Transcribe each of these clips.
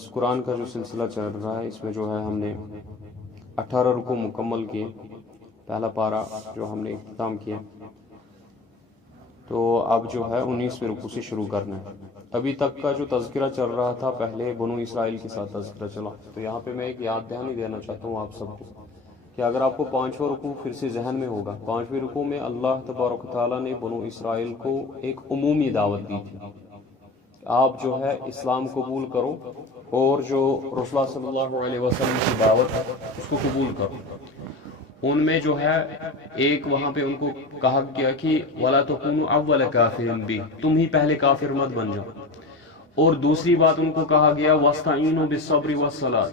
بس قرآن کا جو سلسلہ چل رہا ہے اس میں جو ہے ہم نے 18 رکوع مکمل کیے، پہلا پارہ جو ہم نے اختتام کیا، تو اب جو ہے 19ویں رکوع سے شروع کرنا ہے۔ ابھی تک کا جو تذکرہ چل رہا تھا پہلے بنو اسرائیل کے ساتھ تذکرہ چلا، تو یہاں پہ میں ایک یاد دہانی دینا چاہتا ہوں آپ سب کو کہ اگر آپ کو 5واں رکوع پھر سے ذہن میں ہوگا، 5ویں رکوع میں اللہ تبارک و تعالیٰ نے بنو اسرائیل کو ایک عمومی دعوت دی تھی، آپ جو ہے اسلام قبول کرو اور جو رسول اللہ صلی اللہ علیہ وسلم کی دعوت ہے اس کو قبول کرو۔ ان میں جو ہے ایک وہاں پہ ان کو کہا گیا کہ وَلَا تَكُونُوا أَوَّلَ كَافِرٍ بِهِ، تم ہی پہلے کافر مت بن جاؤ۔ اور دوسری بات ان کو کہا گیا وَاسْتَعِينُوا بِالصَّبْرِ وَالصَّلَاةِ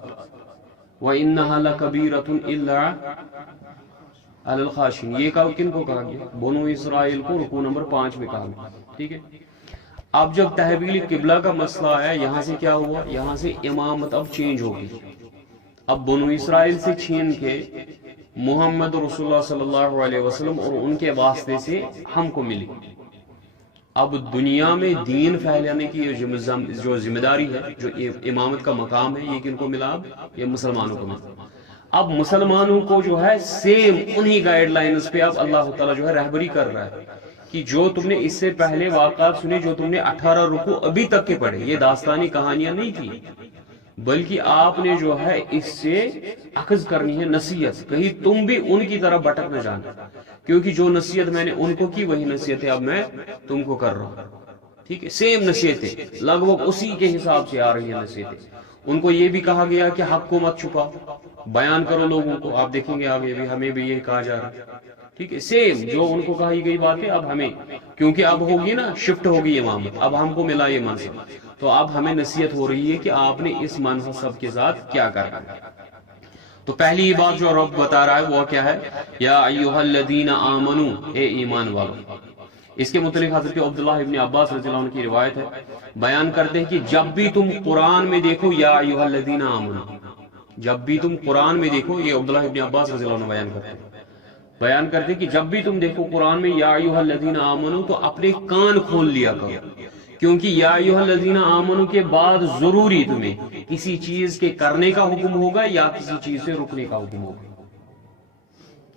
وَإِنَّهَا لَكَبِيرَةٌ إِلَّا عَلَى الْخَاشِعِينَ۔ یہ کن کو کہا گیا؟ بنو اسرائیل کو رکوع نمبر 5 میں کہا گیا، ٹھیک ہے۔ اب جب تحویل قبلہ کا مسئلہ آیا، یہاں سے کیا ہوا؟ یہاں سے امامت اب چینج ہو گئی، اب بنو اسرائیل سے چھین کے محمد رسول اللہ صلی اللہ علیہ وسلم اور ان کے واسطے سے ہم کو ملی۔ اب دنیا میں دین پھیلانے کی جو ذمہ داری ہے، جو امامت کا مقام ہے، یہ کن کو ملا؟ اب یہ مسلمانوں کو ملا۔ اب مسلمانوں کو جو ہے سیم انہی گائیڈ لائنز پہ اب اللہ تعالیٰ جو ہے رہبری کر رہا ہے کہ جو تم نے اس سے پہلے واقعات سنے، جو تم نے 18 رکوع ابھی تک کے پڑھے، یہ داستانی کہانیاں نہیں تھی، بلکہ آپ نے جو ہے اس سے اخذ کرنی ہے نصیحت، کہیں تم بھی ان کی طرح بھٹک نہ جانا، کیونکہ جو نصیحت میں نے ان کو کی وہی نصیحتیں اب میں تم کو کر رہا ہوں، ٹھیک ہے۔ سیم نصیحتیں لگ بھگ اسی کے حساب سے آ رہی ہیں نصیحتیں۔ ان کو یہ بھی کہا گیا کہ حق کو مت چھپا، بیان کرو لوگوں کو، آپ دیکھیں گے آگے بھی ہمیں بھی یہ کہا جا رہا ہے، ٹھیک ہے۔ سیم جو ان کو کہی گئی باتیں اب ہمیں، کیونکہ اب ہوگی نا شفٹ ہوگی امامت، اب ہم کو ملا یہ منصب، تو اب ہمیں نصیحت ہو رہی ہے کہ آپ نے اس منصب کے ساتھ کیا کرنا ہے۔ تو پہلی بات جو رب بتا رہا ہے وہ کیا ہے؟ یا ایھا الذین آمنوا، اے ایمان والو۔ اس کے متعلق حضرت عبداللہ ابن عباس رضی اللہ عنہ کی روایت ہے، بیان کرتے ہیں کہ جب بھی تم قرآن میں دیکھو یا ایھا الذین آمنوا، جب بھی تم قرآن میں دیکھو، یہ عبداللہ ابن عباس رضی اللہ عنہ بیان کرتے ہیں کہ جب بھی تم دیکھو قرآن میں یا ایھا الذین آمنوا تو اپنے کان کھول لیا کرو، کیونکہ یا ایھا الذین آمنوا کے بعد ضروری تمہیں کسی چیز کے کرنے کا حکم ہوگا یا کسی چیز سے رکنے کا حکم ہوگا،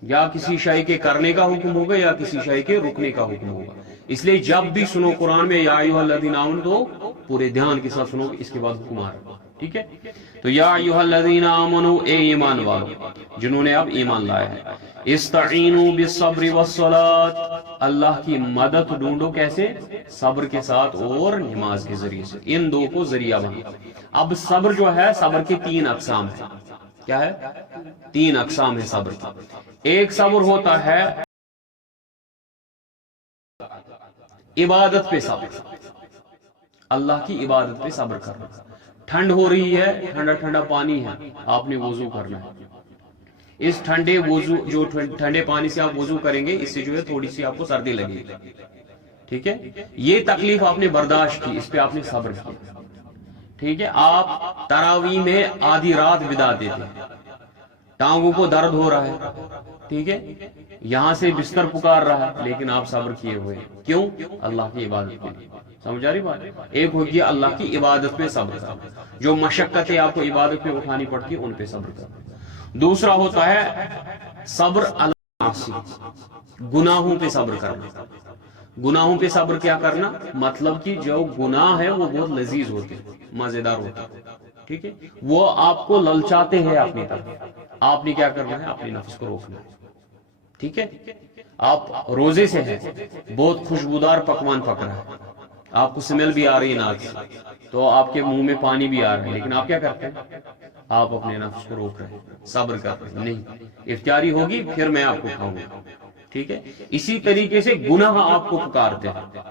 یا کسی شے کے کرنے کا حکم ہوگا یا کسی شے کے رکنے کا حکم ہوگا۔ اس لیے جب بھی سنو قرآن میں یا ایھا الذین آمنوا تو پورے دھیان کے ساتھ سنو، اس کے بعد حکم آ رہا ہے، ٹھیک ہے۔ تو یا ایھا الذین آمنوا، اے ایمان والو جنہوں نے اب ایمان لایا ہے، استعینوا بالصبر والصلاة، اللہ کی مدد ڈھونڈو، کیسے؟ صبر کے ساتھ اور نماز کے ذریعے سے، ان دو کو ذریعہ بنا۔ اب صبر جو ہے، صبر کے 3 اقسام ہیں، کیا ہے؟ 3 اقسام ہے صبر کی۔ ایک صبر ہوتا ہے عبادت پہ صبر، اللہ کی عبادت پہ صبر کرنا۔ ٹھنڈ ہو رہی ہے، ٹھنڈا ٹھنڈا پانی ہے، آپ نے وضو کرنا ہے، اس ٹھنڈے وضو جو ٹھنڈے پانی سے آپ وضو کریں گے، اس سے جو ہے تھوڑی سی آپ کو سردی لگے گی، ٹھیک ہے۔ یہ تکلیف آپ نے برداشت کی، اس پہ آپ نے صبر کیا، ٹھیک ہے۔ آپ تراویح میں آدھی رات بدا دیتے، ٹانگوں کو درد ہو رہا ہے، ٹھیک ہے، یہاں سے بستر پکار رہا ہے، لیکن آپ صبر کیے ہوئے، کیوں؟ اللہ کی عبادت کے لیے۔ سمجھ آ رہی بات؟ ایک ہو گیا اللہ کی عبادت پہ صبر کرنا، جو مشقتیں آپ کو عبادت پہ اٹھانی پڑتی ہے ان پہ صبر کرنا۔ دوسرا ہوتا ہے صبر علی المعاصی، گناہوں پہ صبر کرنا۔ گناہوں پہ صبر کیا کرنا؟ مطلب کہ جو گناہ ہے وہ بہت لذیذ ہوتے ہیں، مزیدار ہوتے ہیں، ٹھیک ہے، وہ آپ کو للچاتے ہیں اپنی طرف، آپ نے کیا کرنا ہے؟ اپنے نفس کو روکنا ہے، ٹھیک ہے۔ آپ روزے سے ہیں، بہت خوشبودار پکوان پک رہا ہے، آپ کو سمیل بھی آ رہی ہے ناک سے، تو آپ کے منہ میں پانی بھی آ رہا ہے، لیکن آپ کیا کرتے ہیں؟ آپ اپنے نفس کو روک رہے ہیں، صبر کر رہے ہیں، نہیں افطاری ہوگی پھر میں آپ کو کھاؤں گا، ٹھیک ہے۔ اسی طریقے سے گناہ آپ کو پکارتے ہیں،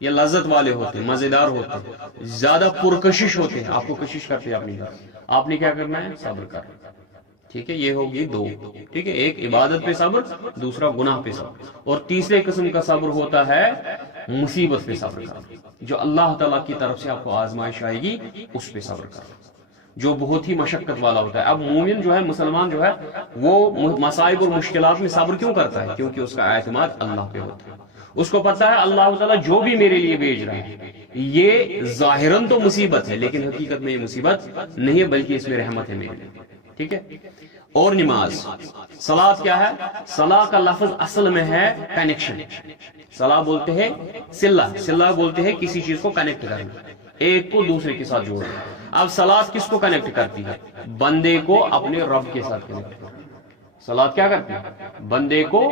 یہ لذت والے ہوتے ہیں، مزیدار ہوتے ہیں، زیادہ پرکشش ہوتے ہیں، آپ کو کشش کرتے ہیں اپنی طرف، آپ نے کیا کرنا ہے؟ صبر کرنا، ٹھیک ہے۔ یہ ہوگی 2، ٹھیک ہے، ایک عبادت پہ صبر، دوسرا گناہ پہ صبر، اور تیسرے قسم کا صبر ہوتا ہے مصیبت پہ صبر کرنا، جو اللہ تعالیٰ کی طرف سے آپ کو آزمائش آئے گی اس پہ صبر کرنا، جو بہت ہی مشقت والا ہوتا ہے۔ اب مومن جو ہے، مسلمان جو ہے، وہ مصائب اور مشکلات میں صبر کیوں کرتا ہے؟ کیونکہ اس کا اعتماد اللہ پہ ہوتا ہے، اس کو پتہ ہے اللہ تعالیٰ جو بھی میرے لیے بھیج رہا ہے یہ ظاہراً تو مصیبت ہے لیکن حقیقت میں یہ مصیبت نہیں ہے بلکہ اس میں رحمت ہے میرے لیے. ٹھیک ہے. اور نماز صلاۃ کیا ہے؟ صلاح کا لفظ اصل میں ہے کنیکشن. صلاح بولتے ہیں صلہ بولتے ہیں کسی چیز کو کنیکٹ کرنا، ایک کو دوسرے کے ساتھ جوڑنا. اب صلاۃ کس کو کنیکٹ کرتی ہے؟ بندے کو اپنے رب کے ساتھ کنیکٹ کرتی ہے. صلاۃ کیا کرتی ہے؟ بندے کو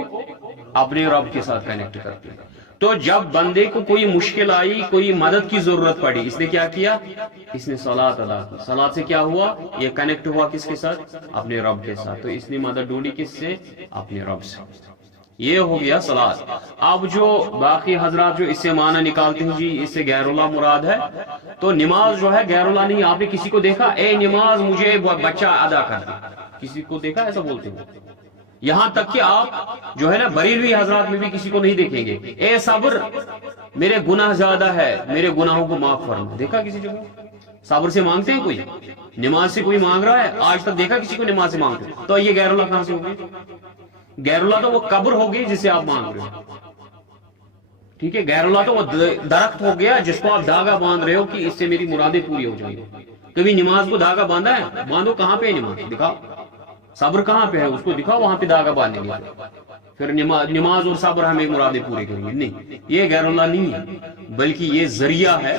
اپنے رب کے ساتھ کنیکٹ کرتی ہے. تو جب بندے کو کوئی مشکل آئی، کوئی مدد کی ضرورت پڑی، اس نے کیا کیا؟ اس نے صلاۃ ادا کی. صلاۃ سے کیا ہوا؟ یہ کنیکٹ ہوا کس کے ساتھ؟ اپنے رب کے ساتھ. تو اس نے مدد ڈھونڈی کس سے؟ اپنے رب سے. یہ ہو گیا صلاۃ. اب جو باقی حضرات جو اس سے معنی نکالتے ہیں جی اس سے غیر اللہ مراد ہے، تو نماز جو ہے غیر اللہ نہیں. آپ نے کسی کو دیکھا اے نماز مجھے بچہ ادا کر دے؟ کسی کو دیکھا ایسا بولتے ہیں؟ یہاں تک کہ آپ جو ہے نا بریلوی حضرات میں بھی کسی کو نہیں دیکھیں گے اے صبر میرے گناہ زیادہ ہے میرے گناہوں کو معاف فرما. دیکھا کسی جگہ؟ صبر سے مانگتے ہیں کوئی؟ نماز سے کوئی مانگ رہا ہے آج تک دیکھا کسی کو نماز سے مانگتے؟ تو یہ غیر اللہ کہاں سے ہوگی؟ غیر اللہ تو وہ قبر ہوگی جسے آپ مانگ رہے ہو. ٹھیک ہے. غیر اللہ تو وہ درخت ہو گیا جس کو آپ دھاگا باندھ رہے ہو کہ اس سے میری مرادیں پوری ہو جائیں گی. کبھی نماز کو دھاگا باندھا ہے؟ باندھو. کہاں پہ ہے نماز؟ دکھاؤ. صبر کہاں پہ ہے اس کو دکھاؤ، وہاں پہ دھاگا باندھیں گے. پھر نماز اور صبر ہمیں مرادیں پورے کریں گے. نہیں، یہ غیر اللہ نہیں ہے بلکہ یہ ذریعہ ہے،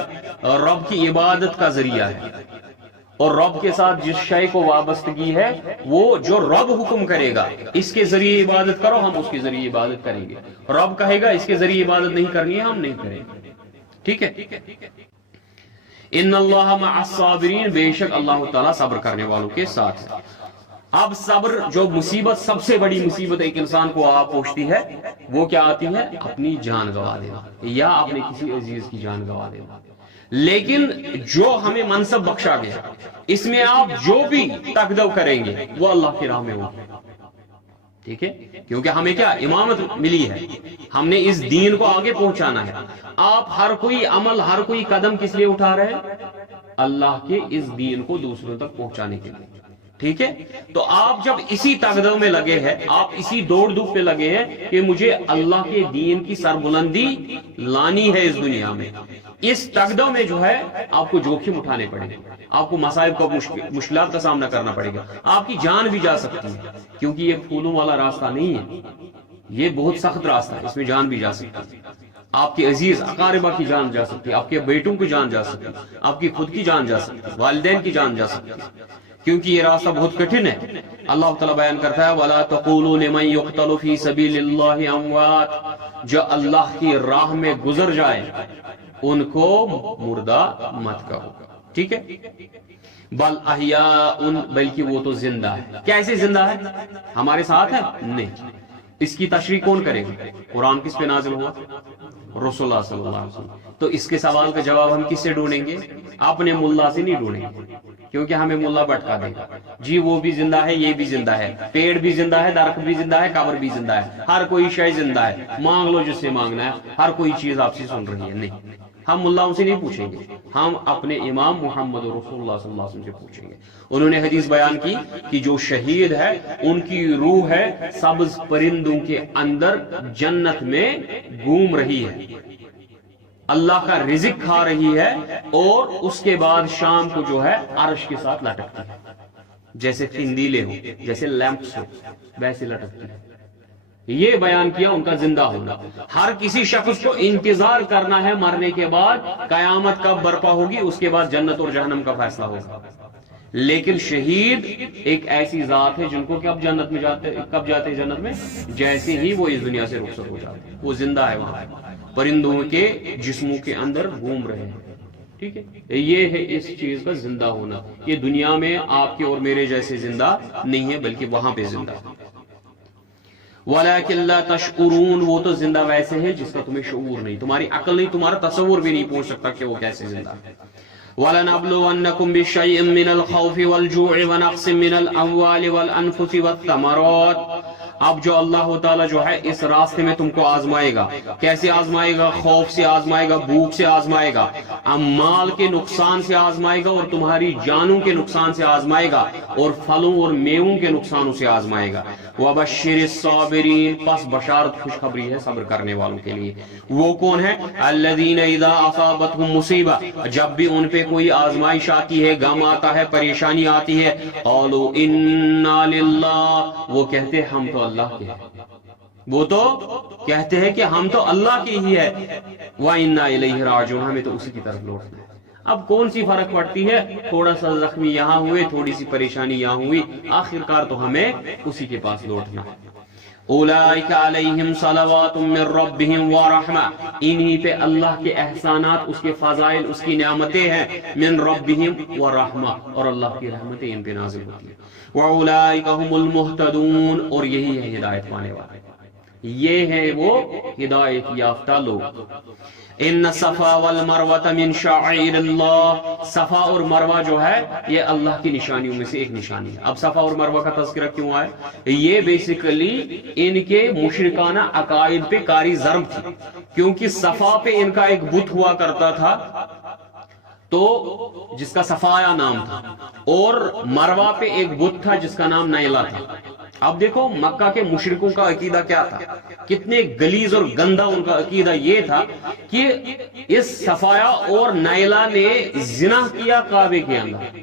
رب کی عبادت کا ذریعہ ہے. اور رب کے ساتھ جس شے کو وابستگی ہے وہ جو رب حکم کرے گا اس کے ذریعے عبادت کرو، ہم اس کے ذریعے عبادت کریں گے. رب کہے گا اس کے ذریعے عبادت نہیں کرنی ہے، ہم نہیں کریں گے. ٹھیک ہے. ان اللہ مع الصابرین، بے شک اللہ تعالیٰ صبر کرنے والوں کے ساتھ. اب صبر جو مصیبت، سب سے بڑی مصیبت ایک انسان کو آپ پہنچتی ہے وہ کیا آتی ہے؟ اپنی جان گوا دینا یا اپنے کسی عزیز کی جان گوا دینا. لیکن جو ہمیں منصب بخشا گیا اس میں آپ جو بھی تقدو کریں گے وہ اللہ کی راہ میں ہوگی. ٹھیک ہے. کیونکہ ہمیں کیا امامت ملی ہے، ہم نے اس دین کو آگے پہنچانا ہے. آپ ہر کوئی عمل، ہر کوئی قدم کس لیے اٹھا رہے ہیں؟ اللہ کے اس دین کو دوسروں تک پہنچانے کے لیے. ٹھیک ہے. تو آپ جب اسی تقدو میں لگے ہیں، آپ اسی دوڑ دھوپ پہ لگے ہیں کہ مجھے اللہ کے دین کی سربلندی لانی ہے اس دنیا میں، اس تقدو میں جو ہے آپ کو جوخم اٹھانے پڑیں گے، آپ کو مصائب کا مشکلات کا سامنا کرنا پڑے گا. آپ کی جان بھی جا سکتی ہے کیونکہ یہ پھولوں والا راستہ نہیں ہے، یہ بہت سخت راستہ ہے، اس میں جان بھی جا سکتی ہے. آپ کے عزیز اقاربہ کی جان جا سکتی ہے، آپ کے بیٹوں کی جان جا سکتی ہے، آپ کی خود کی جان جا سکتی ہے، والدین کی جان جا سکتی ہے، کیونکہ یہ راستہ بہت کٹھن ہے. اللہ تعالیٰ بیان کرتا ہے وَلَا تَقُولُوا لِمَنْ يُقْتَلُ فِي سَبِيلِ اللَّهِ أَمْوَاتٌ، جو اللہ کی راہ میں گزر جائے ان کو مردہ مت کہو. ٹھیک ہے. بل احیاء، بلکہ وہ تو زندہ ہے. کیسے زندہ ہے؟ ہمارے ساتھ ہے؟ نہیں. اس کی تشریح کون کرے گا؟ قرآن کس پہ نازل ہوا؟ رسول اللہ صلی اللہ علیہ وسلم. تو اس کے سوال کا جواب ہم کس سے ڈھونڈیں گے؟ اپنے ملا سے نہیں ڈھونڈیں گے کیونکہ ہمیں ملا بٹکا دے گا جی وہ بھی زندہ ہے، یہ بھی زندہ ہے، پیڑ بھی زندہ ہے، درخت بھی زندہ ہے، قبر بھی زندہ ہے، ہر کوئی شے زندہ ہے، مانگ لو جس سے مانگنا ہے، ہر کوئی چیز آپ سے سن رہی ہے. نہیں، ہم ملاؤں سے نہیں پوچھیں گے، ہم اپنے امام محمد رسول اللہ صلی اللہ علیہ وسلم سے پوچھیں گے. انہوں نے حدیث بیان کی کہ جو شہید ہے ان کی روح ہے سبز پرندوں کے اندر جنت میں گھوم رہی ہے، اللہ کا رزق کھا رہی ہے، اور اس کے بعد شام کو جو ہے عرش کے ساتھ لٹکتی ہے، جیسے قندیلیں ہو، جیسے لیمپس ہو، ویسے لٹکتی ہے. یہ بیان کیا ان کا زندہ ہونا. ہر کسی شخص کو انتظار کرنا ہے مرنے کے بعد قیامت کب برپا ہوگی، اس کے بعد جنت اور جہنم کا فیصلہ ہوگا. لیکن شہید ایک ایسی ذات ہے جن کو کب جنت میں کب جاتے ہیں جنت میں؟ جیسے ہی وہ اس دنیا سے رخصت ہو جاتے ہیں، وہ زندہ ہے، وہاں پرندوں کے جسموں کے اندر گھوم رہے ہیں. ٹھیک ہے. یہ ہے اس چیز کا زندہ ہونا. یہ دنیا میں آپ کے اور میرے جیسے زندہ نہیں ہے بلکہ وہاں پہ زندہ ہے. وَلَكِنْ لَا تَشْعُرُونَ، وہ تو زندہ ویسے ہے جس کا تمہیں شعور نہیں، تمہاری عقل نہیں، تمہارا تصور بھی نہیں پہنچ سکتا کہ وہ کیسے زندہ ہے. وَلَنَبْلُوَنَّكُمْ بِشَيْءٍ مِّنَ الْخَوْفِ وَالْجُوعِ وَنَقْصٍ مِّنَ الْأَمْوَالِ وَالْأَنفُسِ وَالثَّمَرَاتِ. اب جو اللہ تعالیٰ جو ہے اس راستے میں تم کو آزمائے گا. کیسے آزمائے گا؟ خوف سے آزمائے گا، بھوک سے آزمائے گا، مال کے نقصان سے آزمائے گا، اور تمہاری جانوں کے نقصان سے آزمائے گا، اور پھلوں اور میووں کے نقصانوں سے آزمائے گا. وَبَشِّرِ الصَّابِرِينَ، پس بشارت خوشخبری ہے صبر کرنے والوں کے لیے. وہ کون ہے؟ الَّذِينَ إِذَا أَصَابَتْهُمْ مُصِيبَةٌ، جب بھی ان پہ کوئی آزمائش آتی ہے، غم آتا ہے، پریشانی آتی ہے، قَالُوا إِنَّا لِلَّهِ، وہ کہتے ہیں ہم تو اللہ کے ہیں. وہ تو کہتے ہیں کہ ہم تو اللہ کی ہی ہے. وَإِنَّا إِلَيْهِ رَاجِعُونَ، ہمیں تو اسی کی طرف لوٹنا ہے. اب کون سی فرق پڑتی ہے؟ تھوڑا سا زخمی یہاں ہوئے، تھوڑی سی پریشانی یہاں ہوئی، آخرکار تو ہمیں اسی کے پاس لوٹنا ہے. اولئک علیہم صلوات من ربہم ورحمہ، انہی پہ اللہ کے احسانات، اس کے فضائل، اس کی نعمتیں ہیں. من ربہم ورحمہ، اور اللہ کی رحمتیں ان پہ نازل ہوتی ہیں. واولئک هم المہتدون، اور یہی ہے ہدایت پانے والے، یہ ہیں وہ ہدایت یافتہ لوگ. ان صفا والمروہ من شعائر اللہ، صفا اور مروہ جو ہے یہ اللہ کی نشانیوں میں سے ایک نشانی ہے. اب صفا اور مروہ کا تذکرہ کیوں آیا؟ یہ بیسیکلی ان کے مشرکانہ عقائد پہ کاری ضرب تھی، کیونکہ صفا پہ ان کا ایک بت ہوا کرتا تھا تو جس کا صفایا نام تھا، اور مروہ پہ ایک بت تھا جس کا نام نیلا تھا. اب دیکھو مکہ کے مشرکوں کا عقیدہ کیا تھا، کتنے گلیظ اور گندا ان کا عقیدہ یہ تھا کہ اس صفایا اور نیلا نے زنا کیا کعبے کے اندر.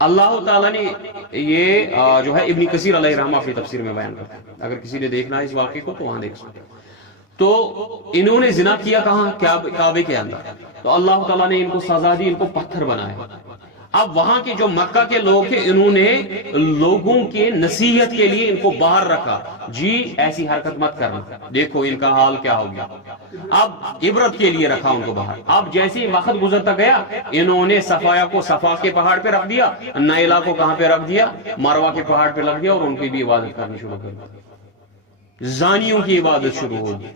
اللہ تعالیٰ نے یہ جو ہے ابن کثیر علیہ رحمہ اپنی تفسیر میں بیان کرتا ہے، اگر کسی نے دیکھنا ہے اس واقعے کو تو وہاں دیکھ سکتے. تو انہوں نے زنا کیا کہاں؟ کعبے کے اندر. تو اللہ تعالیٰ نے ان کو سزا دی، ان کو پتھر بنایا. اب وہاں کے جو مکہ کے لوگ تھے انہوں نے لوگوں کے نصیحت کے لیے ان کو باہر رکھا، جی ایسی حرکت مت کرنا، دیکھو ان کا حال کیا ہو گیا. اب عبرت کے لیے رکھا ان کو باہر. اب جیسے ہی وقت گزرتا گیا انہوں نے صفایا کو صفا کے پہاڑ پہ رکھ دیا، نیلا کو کہاں پہ رکھ دیا؟ مروہ کے پہاڑ پہ رکھ دیا، اور ان کی بھی عبادت کرنی شروع کر دی. زانیوں کی عبادت شروع ہوگی.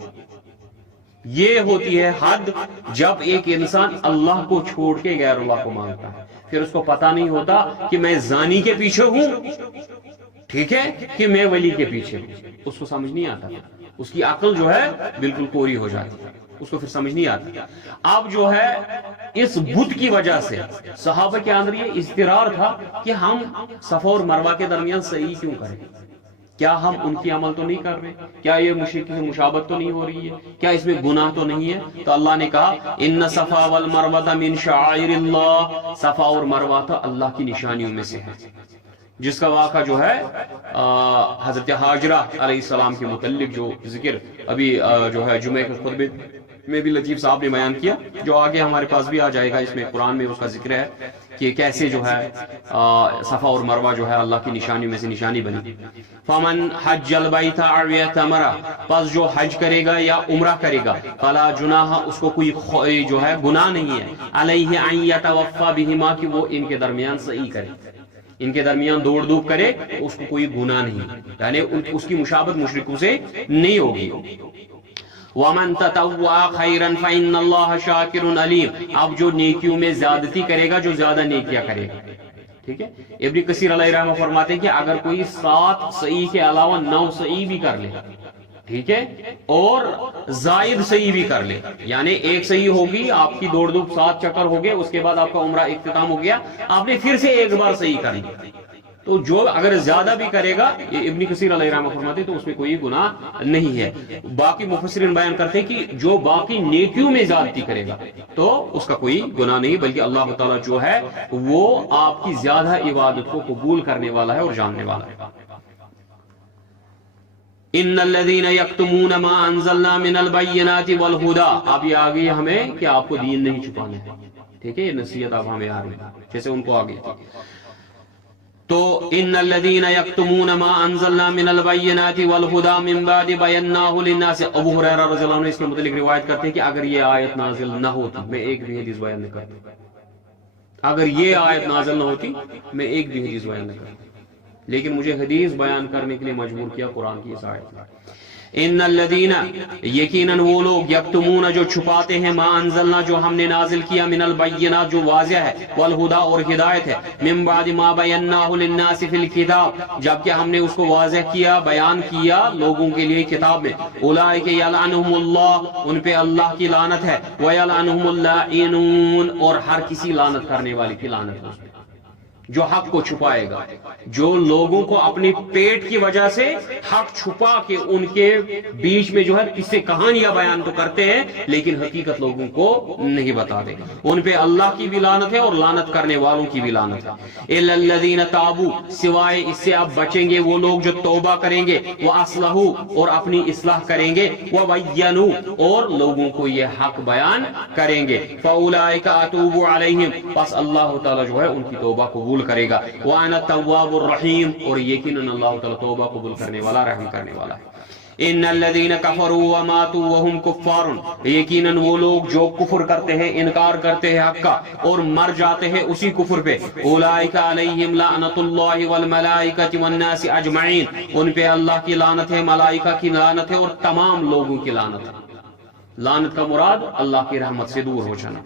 یہ ہوتی ہے حد جب ایک انسان اللہ کو چھوڑ کے غیر اللہ کو مانگتا ہے. پھر اس کو پتہ نہیں ہوتا کہ میں زانی کے پیچھے ہوں، ٹھیک ہے، کہ میں ولی کے پیچھے ہوں. اس کو سمجھ نہیں آتا، اس کی عقل جو ہے بالکل کوری ہو جاتی ہے، اس کو پھر سمجھ نہیں آتی. اب جو ہے اس بت کی وجہ سے صحابہ کے اندر یہ اضطرار تھا کہ ہم صفا اور مروہ کے درمیان صحیح کیوں کریں؟ کیا ہم ان کی عمل تو نہیں کر رہے؟ کیا یہ مشرک سے مشابہت تو نہیں ہو رہی ہے؟ کیا اس میں گناہ تو نہیں ہے؟ تو اللہ نے کہا ان صفا والمروہ من شعائر اللہ، صفا اور مروہ تو اللہ کی نشانیوں میں سے ہے. جس کا واقعہ جو ہے حضرت حاجرہ علیہ السلام کے متعلق جو ذکر ابھی جو ہے جمعہ کے خطبے میں بھی لطیف صاحب نے بیان کیا، جو آگے ہمارے پاس بھی آ جائے گا، اس میں قرآن میں اس کا ذکر ہے کہ کیسے جو ہے صفا اور مروہ جو ہے اللہ کی نشانیوں میں سے نشانی بنی. فمن حج البیت او اعتمر، پس جو حج کرے گا یا عمرہ کرے گا، فلا جناح، اس کو کوئی جو ہے گناہ نہیں ہے، علیہ ان یتوفی بہما، کہ وہ ان کے درمیان صحیح کرے، ان کے درمیان دوڑ دھوپ کرے، اس کو کوئی گناہ نہیں، یعنی اس کی مشابہت مشرکوں سے نہیں ہوگی. وَمَن تَطَوَّعَ خَيْرًا فَإِنَّ اللَّهَ شَاكِرٌ عَلِيمٌ، اب جو نیکیوں میں زیادتی کرے گا، جو زیادہ نیکیاں کرے گا، ٹھیک ہے. ابن کثیر علیہ رحمہ فرماتے ہیں کہ اگر کوئی 7 صحیح کے علاوہ 9 صحیح بھی کر لے، ٹھیک ہے، اور زائد صحیح بھی کر لے، یعنی ایک صحیح ہوگی، آپ کی دوڑ دھوپ 7 چکر ہو گئے، اس کے بعد آپ کا عمرہ اختتام ہو گیا، آپ نے پھر سے ایک بار صحیح کر لیا، تو جو اگر زیادہ بھی کرے گا، یہ ابن کثیر علیہ رحمہ فرماتے تو اس میں کوئی گناہ نہیں ہے. باقی مفسرین بیان کرتے کہ جو باقی نیکیوں میں زیادتی کرے گا تو اس کا کوئی گناہ نہیں، بلکہ اللہ تعالیٰ جو ہے وہ آپ کی زیادہ عبادت کو قبول کرنے والا ہے اور جاننے والا ہے. ان الذين يكتمون ما انزلنا من البينات والهدى، اب یہ آگے ہمیں کہ آپ کو دین نہیں چھپانا ہے، ٹھیک ہے، یہ نصیحت اب ہمیں آ رہی ہے جیسے ان کو آگے تھی. تو ان الذين يكتمون ما انزلنا من البينات والهدى من بعد بيناه للناس، ابو ہریرہ رضی اللہ عنہ اس کے متعلق روایت کرتے ہیں کہ اگر یہ آیت نازل نہ ہوتی میں ایک بھی حدیث بیان نہ کرتا، اگر یہ آیت نازل نہ ہوتی میں ایک بھی حدیث بیان نہ کرتا، لیکن مجھے حدیث بیان کرنے کے لیے مجبور کیا قرآن کی اس آیت نے. ان الذین یقیناً وہ لوگ یکتمون جو چھپاتے ہیں ما انزلنا جو ہم نے نازل کیا من البینات جو واضح ہے والہدا اور ہدایت ہے من بعد ما بیناہ للناس فی الکتاب جبکہ ہم نے اس کو واضح کیا بیان کیا لوگوں کے لیے کتاب میں اولئک یلعنہم اللہ ان پہ اللہ کی لعنت ہے ویلعنہم اللاعنون اور ہر کسی لعنت کرنے والے کی لعنت ہے جو حق کو چھپائے گا جو لوگوں کو اپنی پیٹ کی وجہ سے حق چھپا کے ان کے بیچ میں جو ہے قصے کہانیاں بیان تو کرتے ہیں لیکن حقیقت لوگوں کو نہیں بتاتے ان پہ اللہ کی بھی لعنت ہے اور لعنت کرنے والوں کی بھی لعنت ہے الا الذین تابوا سوائے اس سے اب بچیں گے وہ لوگ جو توبہ کریں گے واصلحوا اور اپنی اصلاح کریں گے وبینوا اور لوگوں کو یہ حق بیان کریں گے فاولئک اتوب علیہم پس اللہ تعالی جو ہے ان کی توبہ قبول کرے گا وانا التواب الرحیم اور یقیناً اللہ تعالی توبہ قبول کرنے والا رحم کرنے والا ہے ان الذين كفروا وماتوا وهم كفار یقیناً وہ لوگ جو کفر کرتے ہیں انکار کرتے ہیں حق کا اور مر جاتے ہیں اسی کفر پہ اولئک علیہم لعنت اللہ والملائکۃ والناس اجمعین ان پہ اللہ کی لعنت ہے ملائکہ کی لعنت ہے اور تمام لوگوں کی لعنت ہے لعنت کا مراد اللہ کی رحمت سے دور ہو جانا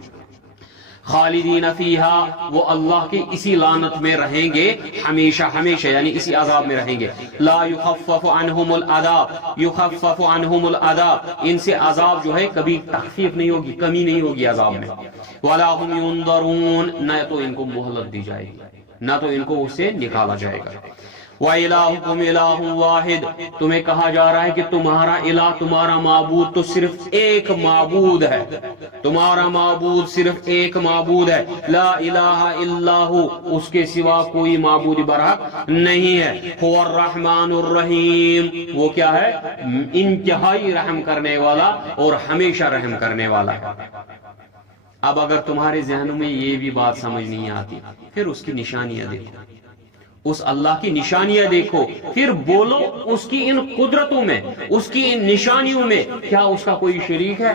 خالدین فیہا وہ اللہ کی اسی لعنت میں رہیں گے ہمیشہ ہمیشہ یعنی اسی عذاب میں رہیں گے لا یخفف عنہم العذاب یخفف عنہم العذاب ان سے عذاب جو ہے کبھی تخفیف نہیں ہوگی کمی نہیں ہوگی عذاب میں ولا هم ينظرون نہ تو ان کو مہلت دی جائے گی نہ تو ان کو اس سے نکالا جائے گا وَإِلَٰهُكُمْ إِلَٰهٌ وَاحِدٌ تمہیں کہا جا رہا ہے کہ تمہارا الہ تمہارا معبود تو صرف ایک معبود ہے تمہارا معبود صرف ایک معبود ہے لا الہ الا ہو اس کے سوا کوئی معبود برحق نہیں ہے هو الرحمن الرحیم وہ کیا ہے انتہائی رحم کرنے والا اور ہمیشہ رحم کرنے والا ہے اب اگر تمہارے ذہنوں میں یہ بھی بات سمجھ نہیں آتی پھر اس کی نشانیاں دیکھو اس اللہ کی نشانیاں دیکھو پھر بولو اس کی ان قدرتوں میں اس کی ان نشانیوں میں کیا اس کا کوئی شریک ہے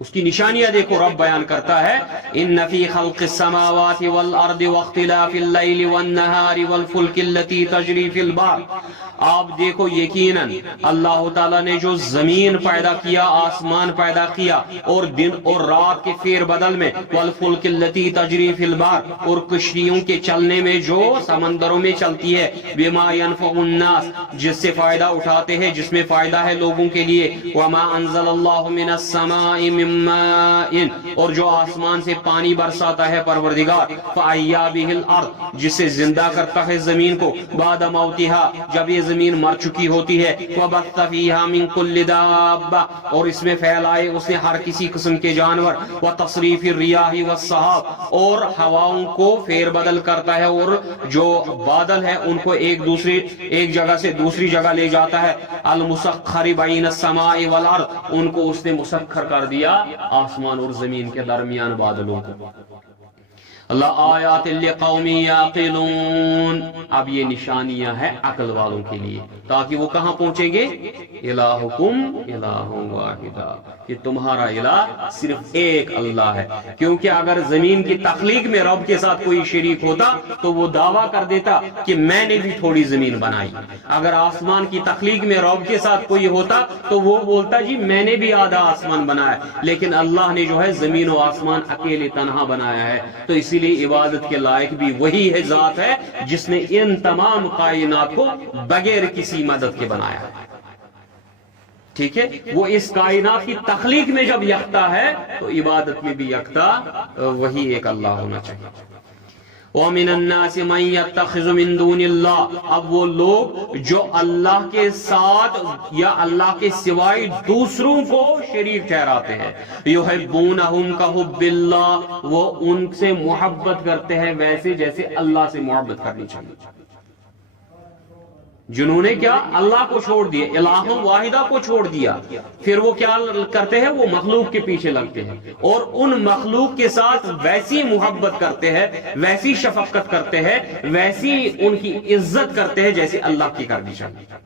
اس کی نشانیاں دیکھو رب بیان کرتا ہے ان فی خلق السماوات والارض واختلاف اللیل والنہار والفلک التي تجری فی البحر آپ دیکھو یقیناً اللہ تعالیٰ نے جو زمین پیدا کیا آسمان پیدا کیا اور دن اور رات کے فیر بدل میں والفلک التي تجری فی البحر اور کشتیوں کے چلنے میں جو سمندروں میں چلتی ہے بما ينفع الناس جس سے فائدہ اٹھاتے ہیں جس میں فائدہ ہے لوگوں کے لیے وما انزل اللہ من السماء من ماء اور جو آسمان سے پانی برساتا ہے پروردگار فاحیا به الارض جس سے زندہ کرتا ہے زمین کو بعد موتها جب یہ زمین مر چکی ہوتی ہے وبث فیہا من کل دابہ اور اس میں پھیلائے اس نے ہر کسی قسم کے جانور وتصریف الریاح والسحاب اور ہواؤں کو پھیر بدل کرتا ہے اور جو بادل ہے ان کو ایک جگہ سے دوسری جگہ لے جاتا ہے المسخر بین السماء والارض ان کو اس نے مسخر کر دیا آسمان اور زمین کے درمیان بادلوں کو اللہ آیات لقوم یعقلون اب یہ نشانیاں ہیں عقل والوں کے لیے تاکہ وہ کہاں پہنچیں گے الہکم الہ واحد کہ تمہارا الہ صرف ایک اللہ ہے کیونکہ اگر زمین کی تخلیق میں رب کے ساتھ کوئی شریک ہوتا تو وہ دعویٰ کر دیتا کہ میں نے بھی تھوڑی زمین بنائی اگر آسمان کی تخلیق میں رب کے ساتھ کوئی ہوتا تو وہ بولتا جی میں نے بھی آدھا آسمان بنایا لیکن اللہ نے جو ہے زمین و آسمان اکیلے تنہا بنایا ہے تو اسی لیے عبادت کے لائق بھی وہی ہے ذات ہے جس نے ان تمام کائنات کو بغیر کسی مدد کے بنایا ہے ٹھیک ہے وہ اس کائنات کی تخلیق میں جب یکتا ہے تو عبادت میں بھی یکتا وہی ایک اللہ ہونا چاہیے وَمِنَ النَّاسِ مَن يَتَّخِذُ مِن دُونِ اللَّهِ اب وہ لوگ جو اللہ کے ساتھ یا اللہ کے سوائے دوسروں کو شریک ٹھہراتے ہیں يُحِبُّونَهُمْ كَحُبِّ اللَّهِ وہ ان سے محبت کرتے ہیں ویسے جیسے اللہ سے محبت کرنی چاہیے جنہوں نے کیا اللہ کو چھوڑ دیا الہ واحدہ کو چھوڑ دیا پھر وہ کیا کرتے ہیں وہ مخلوق کے پیچھے لگتے ہیں اور ان مخلوق کے ساتھ ویسی محبت کرتے ہیں ویسی شفقت کرتے ہیں ویسی ان کی عزت کرتے ہیں جیسے اللہ کی کرنی چاہیے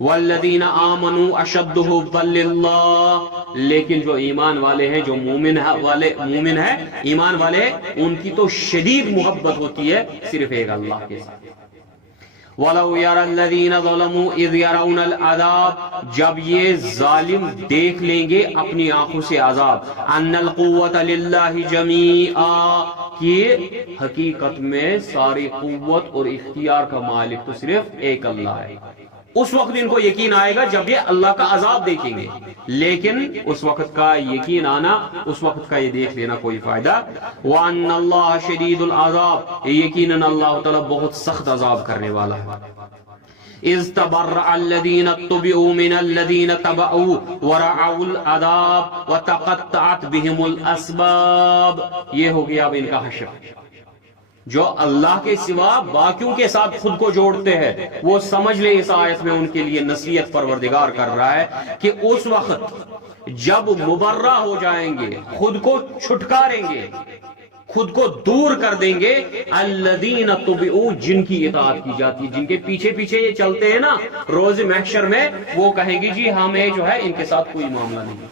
والذین آمنوا اشد حبا للہ لیکن جو ایمان والے ہیں جو مومن ہے ایمان والے ان کی تو شدید محبت ہوتی ہے صرف ایک اللہ کے ساتھ وَلَوْ يَرَى الَّذِينَ ظَلَمُوا إِذْ يَرَوْنَ الْعَذَابَ جب یہ ظالم دیکھ لیں گے اپنی آنکھوں سے عذاب أَنَّ الْقُوَّةَ لِلَّهِ جَمِيعًا کہ حقیقت میں ساری قوت اور اختیار کا مالک تو صرف ایک اللہ ہے. اس وقت ان کو یقین آئے گا جب یہ اللہ کا عذاب دیکھیں گے، لیکن اس وقت کا یقین آنا، اس وقت کا یہ دیکھ لینا کوئی فائدہ. وَأَنَّ اللَّهَ شَدِيدُ الْعَذَابِ یقیناً اللہ تعالیٰ بہت سخت عذاب کرنے والا ہے. اِذْ تَبَرَّأَ الَّذِينَ اتُّبِعُوا مِنَ الَّذِينَ تَبَعُوا وَرَأَوُا الْعَذَابَ وَتَقَطَّعَتْ بِهِمُ الْأَسْبَابُ یہ ہو گیا اب ان کا حشر. جو اللہ کے سوا باقیوں کے ساتھ خود کو جوڑتے ہیں وہ سمجھ لے اس آیت میں ان کے لیے نصیحت پروردگار کر رہا ہے کہ اس وقت جب مبرہ ہو جائیں گے، خود کو چھٹکاریں گے، خود کو دور کر دیں گے، الذین تبعوا جن کی اطاعت کی جاتی ہے، جن کے پیچھے پیچھے یہ چلتے ہیں نا روز محشر میں، وہ کہیں گے جی ہمیں جو ہے ان کے ساتھ کوئی معاملہ نہیں.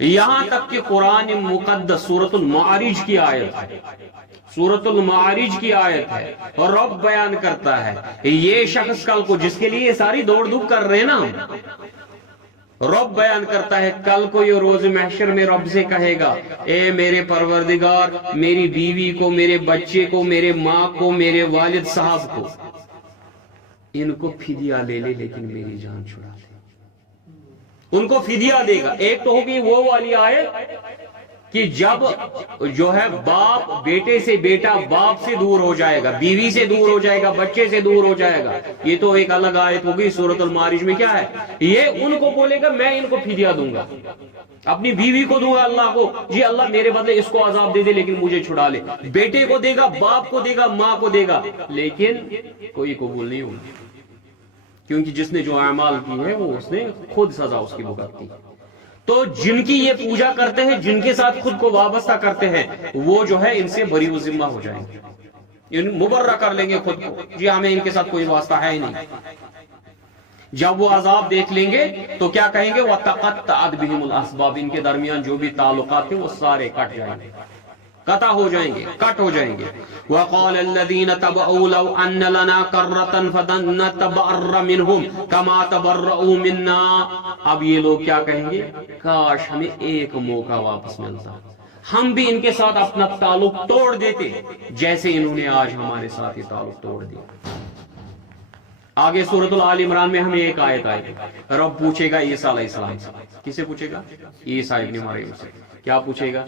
یہاں تک کہ قرآن مقدس سورۃ المعارج کی آیت ہے، سورۃ المعارج کی آیت ہے، اور رب بیان کرتا ہے یہ شخص کل کو جس کے لیے یہ ساری دوڑ دھوپ کر رہے ہیں نا، رب بیان کرتا ہے کل کو یہ روز محشر میں رب سے کہے گا اے میرے پروردگار میری بیوی کو، میرے بچے کو، میرے ماں کو، میرے والد صاحب کو، ان کو فدیہ لے لے لیکن میری جان چھڑا دے. ان کو فدیہ دے گا. ایک تو ہوگی وہ والی آیت کہ جب جو ہے باپ بیٹے سے، بیٹا باپ سے دور ہو جائے گا، بیوی سے دور ہو جائے گا، بچے سے دور ہو جائے گا، یہ تو ایک الگ آیت ہوگی. سورۃ المعارج میں کیا ہے، یہ ان کو بولے گا میں ان کو فدیہ دوں گا، اپنی بیوی کو دوں گا اللہ کو، جی اللہ میرے بدلے اس کو عذاب دے دے لیکن مجھے چھڑا لے. بیٹے کو دے گا، باپ کو دے گا، ماں کو دے گا، لیکن کوئی قبول نہیں ہوگا، کیونکہ جس نے جو اعمال کی ہے وہ اس نے خود سزا اس کی بھگتتی. تو جن کی یہ پوجا کرتے ہیں، جن کے ساتھ خود کو وابستہ کرتے ہیں، وہ جو ہے ان سے بری و ذمہ ہو جائیں گے، مبرہ کر لیں گے خود کو، جی ہمیں ان کے ساتھ کوئی واسطہ ہے ہی نہیں. جب وہ عذاب دیکھ لیں گے تو کیا کہیں گے، وَتَقَطَّعَتْ بِهِمُ الْأَسْبَابُ ان کے درمیان جو بھی تعلقات ہیں وہ سارے کٹ جائیں گے، قطع ہو جائیں گے، کٹ ہو جائیں گے. وَقَالَ الَّذِينَ تَبَعُوا لَوْ أَنَّ لَنَا كَرَّةً فَنَتَبَرَّأَ مِنْهُمْ كَمَا تَبَرَّؤُوا مِنَّا اب یہ لوگ کیا کہیں گے، کاش ہمیں ایک موقع واپس ملتا، ہم بھی ان کے ساتھ اپنا تعلق توڑ دیتے جیسے انہوں نے آج ہمارے ساتھ یہ تعلق توڑ دیا. آگے سورۃ العال عمران میں ہمیں ایک آیت آئے گی، رب پوچھے گا عیسیٰ علیہ السلام سے. کسے پوچھے گا؟ عیسیٰ ابن مریم سے. کیا پوچھے گا؟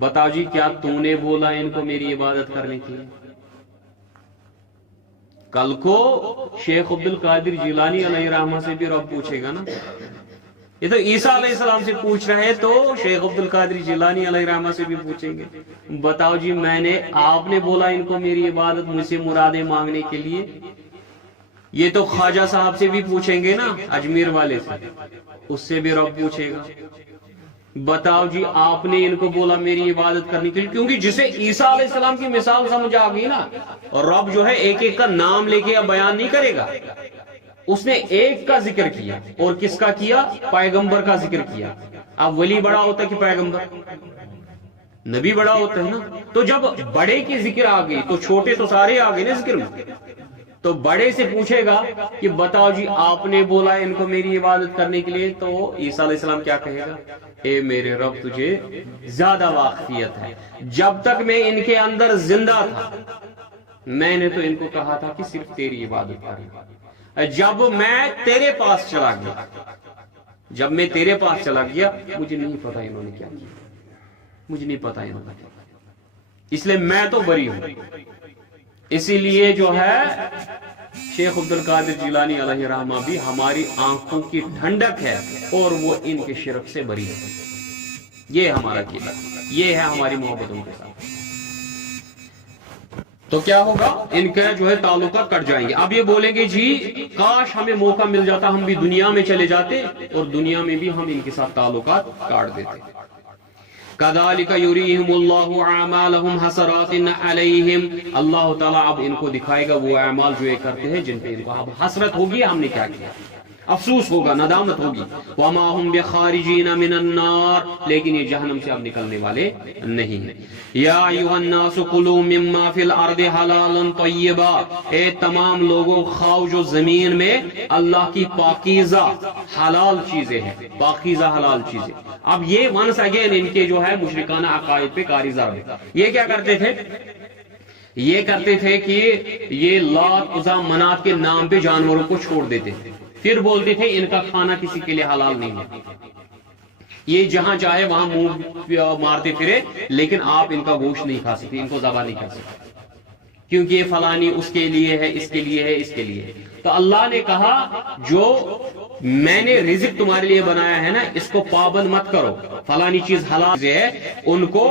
بتاؤ جی کیا تو نے بولا ان کو میری عبادت کرنے کی؟ کل کو شیخ عبد القادر جیلانی علیہ رحمہ سے بھی رب پوچھے گا نا. یہ تو عیسیٰ علیہ السلام سے پوچھ رہے تو شیخ عبد القادر جیلانی علیہ رحمہ سے بھی پوچھیں گے، بتاؤ جی آپ نے بولا ان کو میری عبادت، مجھ سے مرادیں مانگنے کے لیے. یہ تو خواجہ صاحب سے بھی پوچھیں گے نا، اجمیر والے سے، اس سے بھی رب پوچھے گا بتاؤ جی آپ نے ان کو بولا میری عبادت کرنے کے لیے. کیونکہ جسے عیسیٰ علیہ السلام کی مثال سمجھ آ گئی نا، اور رب جو ہے ایک ایک کا نام لے کے اب بیان نہیں کرے گا، اس نے ایک کا ذکر کیا، اور کس کا کیا؟ پیغمبر کا ذکر کیا. اب ولی بڑا ہوتا ہے کہ پیغمبر؟ نبی بڑا ہوتا ہے نا. تو جب بڑے کی ذکر آ گئی تو چھوٹے تو سارے آ گئے نا ذکر میں. تو بڑے سے پوچھے گا کہ بتاؤ جی آپ نے بولا ان کو میری عبادت کرنے کے لیے، تو عیسیٰ علیہ السلام کیا کہے گا؟ اے میرے رب تجھے زیادہ واقفیت ہے، جب تک میں ان کے اندر زندہ تھا میں نے تو ان کو کہا تھا کہ صرف تیری عبادت کریں. جب میں تیرے پاس چلا گیا، جب میں تیرے پاس چلا گیا مجھے نہیں پتا انہوں نے کیا کیا، مجھے نہیں پتا انہوں نے کیا کیا، اس لیے میں تو بری ہوں. اسی لیے جو ہے شیخ عبد القادر جیلانی علیہ رحمہ بھی ہماری آنکھوں کی ٹھنڈک ہے، اور وہ ان کے شرک سے بری ہے. یہ ہمارا عقیدہ، یہ ہے ہماری محبت ان کے ساتھ. تو کیا ہوگا؟ ان کے جو ہے تعلقات کٹ جائیں گے. اب یہ بولیں گے جی کاش ہمیں موقع مل جاتا، ہم بھی دنیا میں چلے جاتے اور دنیا میں بھی ہم ان کے ساتھ تعلقات کاٹ دیتے. كذلك يريهم الله اعمالهم حسرات عليهم اللہ تعالیٰ اب ان کو دکھائے گا وہ اعمال جو یہ کرتے ہیں جن پہ ان کو اب حسرت ہوگی ہم نے کیا کیا. افسوس ہوگا، ندامت ہوگی. وما هم بخارجین من النار، لیکن یہ جہنم سے اب نکلنے والے نہیں ہیں. یا ایھا الناس کلوا مما فی الارض حلالا طیبا، اے تمام لوگوں کھاؤ جو زمین میں اللہ کی پاکیزہ حلال چیزیں ہیں، پاکیزہ حلال چیزیں. اب یہ ونس اگین ان کے جو ہے مشرکانہ عقائد پہ کاریزار ہے. یہ کیا کرتے تھے؟ یہ کرتے تھے کہ یہ لات عزا منات کے نام پہ جانوروں کو چھوڑ دیتے تھے، پھر بولتے تھے ان کا کھانا کسی کے لیے حلال نہیں ہے، یہ جہاں چاہے وہاں منہ مارتے پھرے، لیکن آپ ان کا گوشت نہیں کھا سکتے، ان کو ذبح نہیں کر سکتے، کیونکہ یہ فلانی اس کے لیے ہے، اس کے لیے ہے، اس کے لیے ہے. تو اللہ نے کہا جو میں نے رزق تمہارے لیے بنایا ہے نا، اس کو پابند مت کرو، فلانی چیز حلال ہے ان کو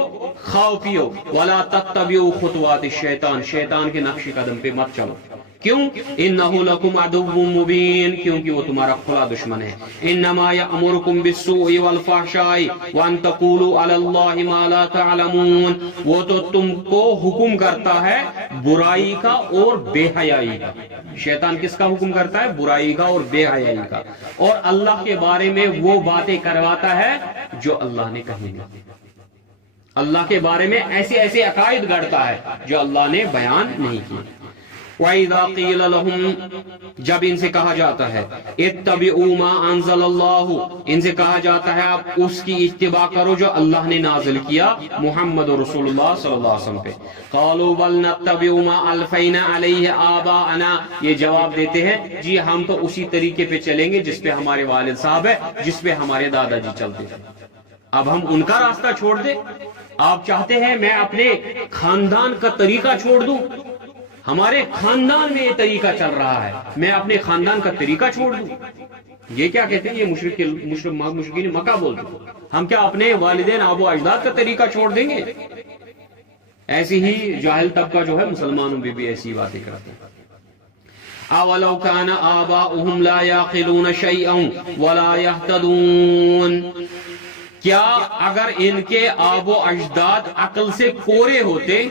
کھاؤ پیو. ولا تتبعوا خطوات الشیطان، شیطان کے نقش قدم پہ مت چلو. کیوں؟ انہ لکم عدو مبین، کیونکہ وہ تمہارا کھلا دشمن ہے. انما یامرکم بالسوء والفحشاء وان تقولوا علی اللہ ما لا تعلمون، وہ تو تم کو حکم کرتا ہے برائی کا اور بے حیائی کا. شیطان کس کا حکم کرتا ہے؟ برائی کا اور بے حیائی کا، اور اللہ کے بارے میں وہ باتیں کرواتا ہے جو اللہ نے کہی نہیں. اللہ کے بارے میں ایسے ایسے عقائد گڑتا ہے جو اللہ نے بیان نہیں کی. وَإِذَا قِيلَ لَهُمْ، جب ان سے کہا جاتا ہے اتبعوا ما انزل اللہ، ان سے کہا جاتا ہے آپ اس کی اتباع کرو جو اللہ نے نازل کیا محمد رسول اللہ صلی اللہ علیہ وسلم پہ. قالوا بل نتبع ما الفینا علیہ آباءنا، یہ جواب دیتے ہیں جی ہم تو اسی طریقے پہ چلیں گے جس پہ ہمارے والد صاحب ہے، جس پہ ہمارے دادا جی چلتے ہیں. اب ہم ان کا راستہ چھوڑ دیں؟ آپ چاہتے ہیں میں اپنے خاندان کا طریقہ چھوڑ دوں؟ ہمارے خاندان میں یہ طریقہ چل رہا ہے، میں اپنے خاندان کا طریقہ چھوڑ دوں؟ یہ کیا کہتے ہیں؟ یہ مشرکین مکہ بولتے ہیں ہم کیا اپنے والدین آبا و اجداد کا طریقہ چھوڑ دیں گے؟ ایسی ہی جاہل طبقہ جو ہے مسلمانوں میں بھی ایسی باتیں کرتے ہیں. اولو کان آباؤہم لا یعقلون شیئا ولا یہتدون، کیا اگر ان کے آب و اجداد عقل سے کورے ہوتے،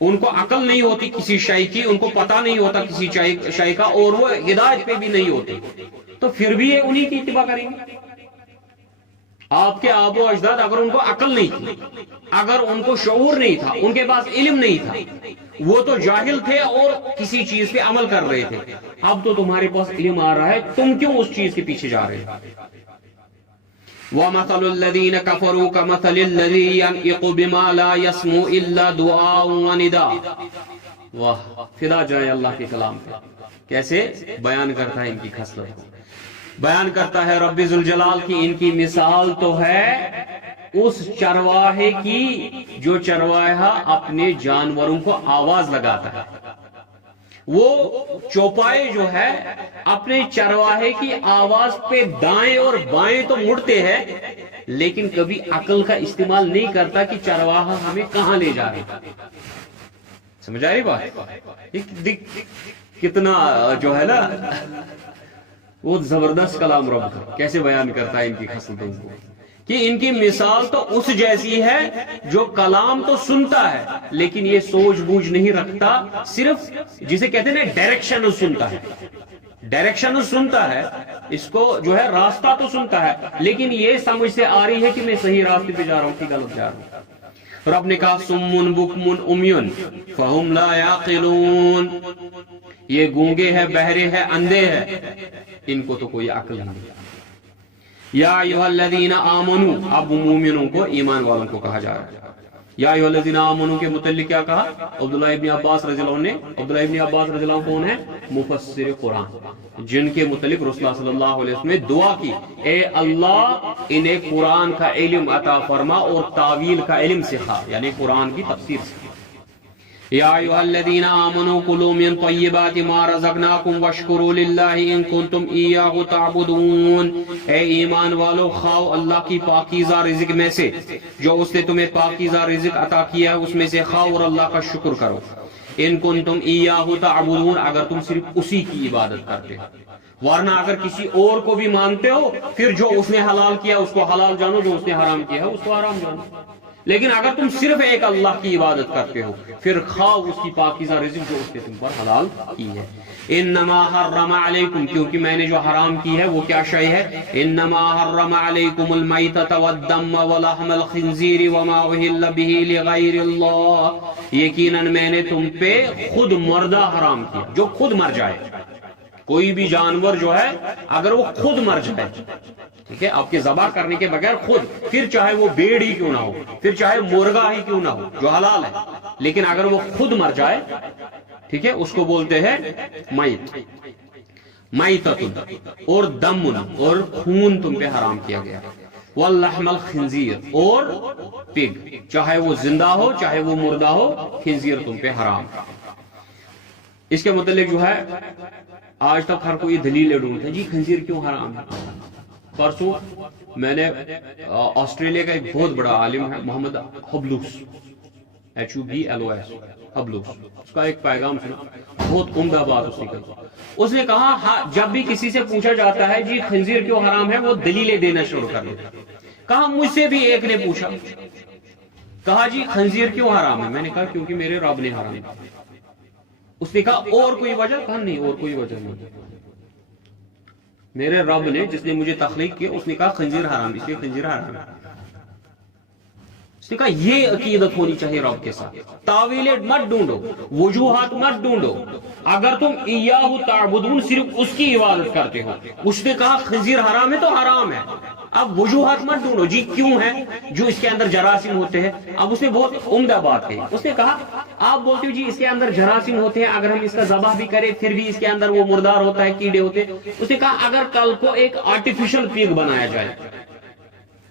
ان کو عقل نہیں ہوتی کسی شے کی، ان کو پتہ نہیں ہوتا کسی شے کا، اور وہ ہدایت پہ بھی نہیں ہوتے، تو پھر بھی یہ انہی کی اتباع کریں گے؟ آپ کے آب و اجداد اگر ان کو عقل نہیں تھی، اگر ان کو شعور نہیں تھا، ان کے پاس علم نہیں تھا، وہ تو جاہل تھے اور کسی چیز پہ عمل کر رہے تھے، اب تو تمہارے پاس علم آ رہا ہے، تم کیوں اس چیز کے پیچھے جا رہے ہو؟ وَمَثَلُ الَّذِينَ كَفَرُوا كَمَثَلِ الَّذِي يَنْعِقُ بِمَا لَا يَسْمُعُ إِلَّا دُعَاءً وَنِدَاءً. واہ، فدا جائے اللہ کے کلام پہ، کیسے بیان کرتا ہے ان کی خصلت کو. بیان کرتا ہے رب ذوالجلال کی ان کی مثال تو ہے اس چرواہے کی جو چرواہا اپنے جانوروں کو آواز لگاتا ہے. وہ چوپائے جو ہے اپنے چرواہے کی آواز پہ دائیں اور بائیں تو مڑتے ہیں، لیکن کبھی عقل کا استعمال نہیں کرتا کہ چرواہا ہمیں کہاں لے جا رہا ہے. سمجھ آ رہی بات؟ کتنا جو ہے نا وہ زبردست کلام رب کا کیسے بیان کرتا ہے ان کی خصلتوں کو، کہ ان کی مثال تو اس جیسی ہے جو کلام تو سنتا ہے لیکن یہ سوچ بوجھ نہیں رکھتا، صرف جسے کہتے ہیں نا ڈائریکشن سنتا ہے، ڈائریکشن سنتا ہے، اس کو جو ہے راستہ تو سنتا ہے لیکن یہ سمجھ سے آ رہی ہے کہ میں صحیح راستے پہ جا رہا ہوں کہ غلط جا رہا ہوں. رب نے کہا سمن بکمن امیون فہم لا یعقلون، یہ گونگے ہیں، بہرے ہیں، اندھے ہیں، ان کو تو کوئی عقل نہیں. یا ایھا الذین آمنو، اب مومنوں کو، ایمان والوں کو کہا جا رہا ہے. یا ایھا الذین آمنو کے متعلق کیا کہا؟ عبداللہ ابن عباس رضی اللہ عنہ نے، عبداللہ ابن عباس رضی اللہ عنہ کون ہے؟ مفسر قرآن، جن کے متعلق رسول اللہ صلی اللہ علیہ وسلم نے دعا کی اے اللہ انہیں قرآن کا علم عطا فرما اور تعویل کا علم سکھا، یعنی قرآن کی تفسیر سکھا. یا ایھا الذین آمنوا کلوا من طیبات ما رزقناکم واشکروا للہ ان کنتم ایاہ تعبدون، اے ایمان والو کھاؤ اللہ کی پاکیزہ رزق میں سے جو اس نے تمہیں پاکیزہ رزق عطا کیا ہے، اس میں سے کھاؤ اور اللہ کا شکر کرو. ان کنتم ایاہ تعبدون، اگر تم صرف اسی کی عبادت کرتے ہو، ورنہ اگر کسی اور کو بھی مانتے ہو پھر جو اس نے حلال کیا اس کو حلال جانو، جو اس نے حرام کیا ہے اس کو حرام جانو. لیکن اگر تم صرف ایک اللہ کی عبادت کرتے ہو پھر کھاؤ اس کی پاکیزہ رزق جو اس نے تم پر حلال کی ہے. انما حرم علیکم، کیونکہ میں نے جو حرام کی ہے وہ کیا شے ہے؟ انما حرم علیکم المیتۃ والدم ولحم الخنزیر وما اہل بہ لغیر اللہ، یقیناً میں نے تم پہ خود مردہ حرام کیا، جو خود مر جائے. کوئی بھی جانور جو ہے اگر وہ خود مر جائے، ٹھیک ہے، آپ کے ذبح کرنے کے بغیر خود، پھر چاہے وہ بھیڑ ہی کیوں نہ ہو، پھر چاہے مرغا ہی کیوں نہ ہو جو حلال ہے، لیکن اگر وہ خود مر جائے، ٹھیک ہے، اس کو بولتے ہیں میت. میتۃ اور دم اور خون تم پہ حرام کیا گیا. واللحم الخنزیر اور پگ، چاہے وہ زندہ ہو چاہے وہ مردہ ہو، خنزیر تم پہ حرام. اس کے متعلق جو ہے آج تک ہر کوئی دلیل ڈھونڈتا ہے جی خنزیر کیوں حرام ہے. پرسوں میں نے آسٹریلیا کا ایک بہت بڑا عالم ہے محمد حبلوس، HUBLOS، حبلوس، اس کا ایک پیغام سنا، بہت عمدہ بات اس نے کہی. اس نے کہا جب بھی کسی سے پوچھا جاتا ہے جی خنزیر کیوں حرام ہے، وہ دلیلیں دینا شروع کر دیتا. کہا مجھ سے بھی ایک نے پوچھا، کہا جی خنزیر کیوں حرام ہے؟ میں نے کہا کیونکہ میرے رب نے حرام کیا. اس نے کہا اور کوئی وجہ؟ کہا نہیں اور کوئی وجہ نہیں، میرے رب نے جس نے مجھے تخلیق کیا اس نے کہا خنزیر حرام، اس لیے خنزیر حرام ہے. اس نے کہا یہ عقیدت ہونی چاہیے رب کے ساتھ. تاویلیں مت ڈھونڈو، وجوہات مت ڈھونڈو. اگر تم ایاہ تعبدون صرف اس کی عبادت کرتے ہو، اس نے کہا خنزیر حرام ہے تو حرام ہے. اب وجوہات مت ڈھونڈو جی کیوں ہے، جو اس کے اندر جراثیم ہوتے ہیں. اب اس نے بہت عمدہ بات کہی، اس نے کہا آپ بولتے ہو جی اس کے اندر جراثیم ہوتے ہیں، اگر ہم اس کا ذبح بھی کریں پھر بھی اس کے اندر وہ مردار ہوتا ہے، کیڑے ہوتے ہیں. اس نے کہا اگر کل کو ایک آرٹیفیشل پیگ بنایا جائے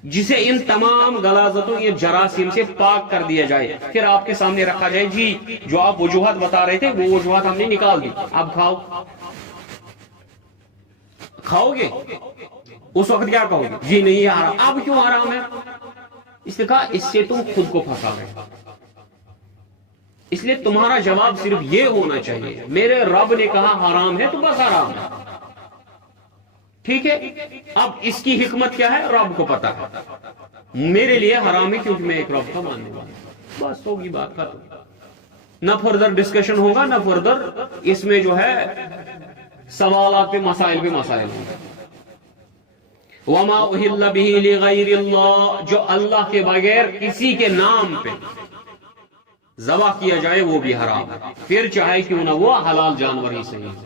جسے ان تمام غلاظتوں یہ جراثیم سے پاک کر دیا جائے، پھر آپ کے سامنے رکھا جائے جی جو آپ وجوہات بتا رہے تھے وہ وجوہات ہم نے نکال دی، اب کھاؤ، کھاؤ گے؟ اس وقت کیا کہو گے؟ جی نہیں حرام. اب کیوں حرام ہے؟ اس نے کہا اس سے تم خود کو پھنسا گئے. اس لیے تمہارا جواب صرف یہ ہونا چاہیے میرے رب نے کہا حرام ہے تو بس حرام ہے. ٹھیک ہے، اب اس کی حکمت کیا ہے رب کو پتا ہے، میرے لیے حرام ہے کیونکہ میں ایک رب کا ماننے والا ہوں. بس ہوگی بات ختم، نہ فردر ڈسکشن ہوگا، نہ فردر اس میں جو ہے سوالات پہ مسائل ہوں گے. وما اہل بہ لغیر اللہ، جو اللہ کے بغیر کسی کے نام پہ ذبح کیا جائے وہ بھی حرام ہے، پھر چاہے کیوں نہ وہ حلال جانور ہی صحیح.